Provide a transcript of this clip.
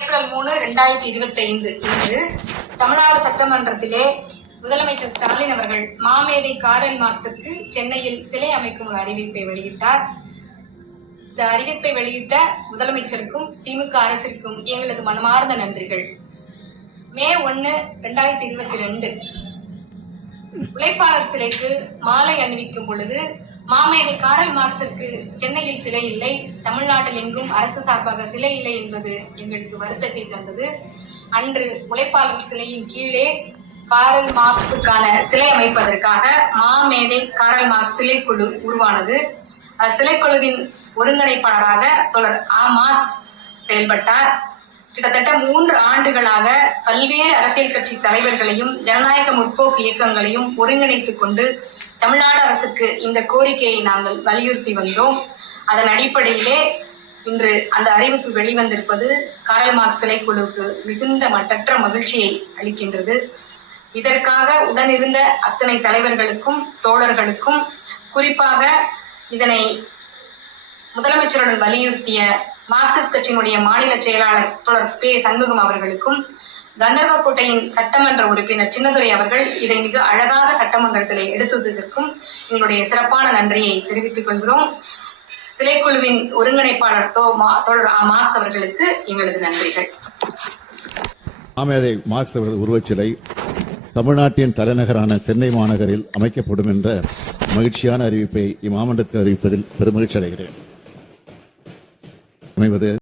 April மூணு ரெண்டாயிரத்தி இருபத்தி ஐந்து இன்று தமிழ்நாடு சட்டமன்றத்திலே முதலமைச்சர் ஸ்டாலின் அவர்கள் மாமேதை காரல் மார்க்சுக்கு சென்னையில் சிலை அமைக்கும் ஒரு அறிவிப்பை வெளியிட்டார். இந்த அறிவிப்பை வெளியிட்ட முதலமைச்சருக்கும் திமுக அரசிற்கும் எங்களது மனமார்ந்த நன்றிகள். மே ஒன்னு ரெண்டாயிரத்தி இருபத்தி ரெண்டு. உழைப்பாளர் சிலைக்கு மாலை அணிவிக்கும் பொழுது மாமேதை காரல் மார்க்சிற்கு சென்னையில் சிலை இல்லை. தமிழ்நாட்டில் எங்கும் அரசு சார்பாக சிலை இல்லை என்பது எங்களுக்கு வருத்தத்தை தந்தது. அன்று உழைப்பாளர் சிலையின் கீழே காரல் மார்க்சுக்கான சிலை அமைப்பதற்காக மாமேதை காரல் மார்க்ஸ் சிலை குழு உருவானது. அந்த சிலைக்குழுவின் ஒருங்கிணைப்பாளராக தொடர் ஆ. மார்க்ஸ் செயல்பட்டார். கிட்டத்தட்ட மூன்று ஆண்டுகளாக பல்வேறு அரசியல் கட்சி தலைவர்களையும் ஜனநாயக முற்போக்கு இயக்கங்களையும் ஒருங்கிணைத்துக் கொண்டு தமிழ்நாடு அரசுக்கு இந்த கோரிக்கையை நாங்கள் வலியுறுத்தி வந்தோம். அதன் அடிப்படையிலே இன்று அந்த அறிவிப்பு வெளிவந்திருப்பது காரல் மார்க்ஸ் சிலை குழுவுக்கு மிகுந்த மட்டற்ற மகிழ்ச்சியை அளிக்கின்றது. இதற்காக உடனிருந்த அத்தனை தலைவர்களுக்கும் தோழர்களுக்கும் குறிப்பாக இதனை முதலமைச்சருடன் வலியுறுத்திய மார்க்சிஸ்ட் கட்சியினுடைய மாநில செயலாளர் தொடர் பே சண்முகம் அவர்களுக்கும் கந்தர்வக்கோட்டையின் சட்டமன்ற உறுப்பினர் சின்னதுரை அவர்கள் இதை மிக அழகாக சட்டமன்றத்தில் எடுத்துவதற்கும் எங்களுடைய சிறப்பான நன்றியை தெரிவித்துக் கொள்கிறோம். சிலைக்குழுவின் ஒருங்கிணைப்பாளர் தோ மா- மார்க்ஸ் அவர்களுக்கு எங்களது நன்றிகள். ஆமேதை மார்க்ஸ் அவர்கள் உருவச்சிலை தமிழ்நாட்டின் தலைநகரான சென்னை மாநகரில் அமைக்கப்படும் என்ற மகிழ்ச்சியான அறிவிப்பை இம்மாமன்றத்தில் அறிவிப்பதில் பெருமகிழ்ச்சி அடைகிறேன் anybody there?